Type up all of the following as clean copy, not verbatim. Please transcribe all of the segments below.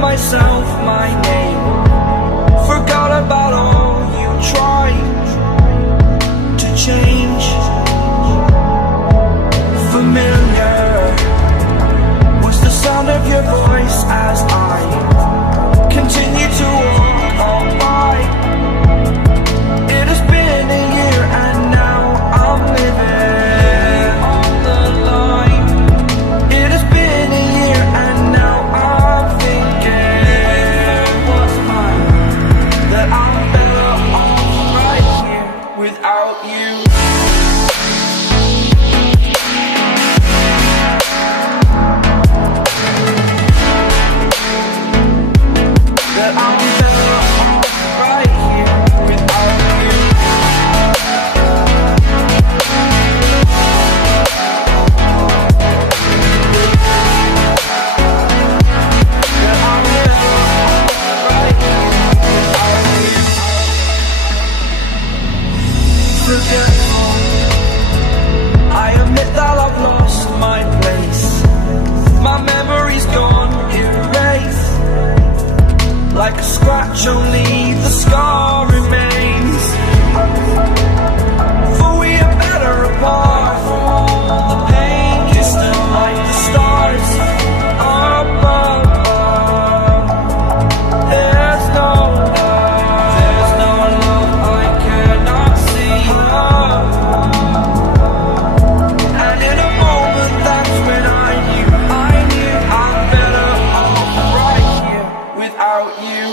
myself my name. Forgot about all you tried to change. Familiar was the sound of your voice as I continue to walk on by. It has been a year and now I'm living on the line. It has been a year and now I'm thinking what's mine, that I'm better off right here without you. That I'm better off right here without you. That I'm better off right here without you. Forgetful, I admit that I've lost my place. My memory's gone erased. Like a scratch, only the scar remains. For we are better apart from all the pain. Distant like the stars above. There's no love I cannot see. And in a moment, that's when I knew I'm better off right here without you.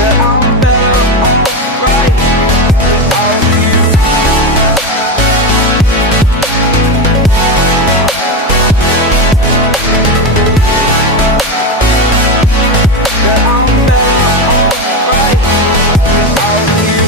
That I'm better off right here without you. That I'm better off right here without you.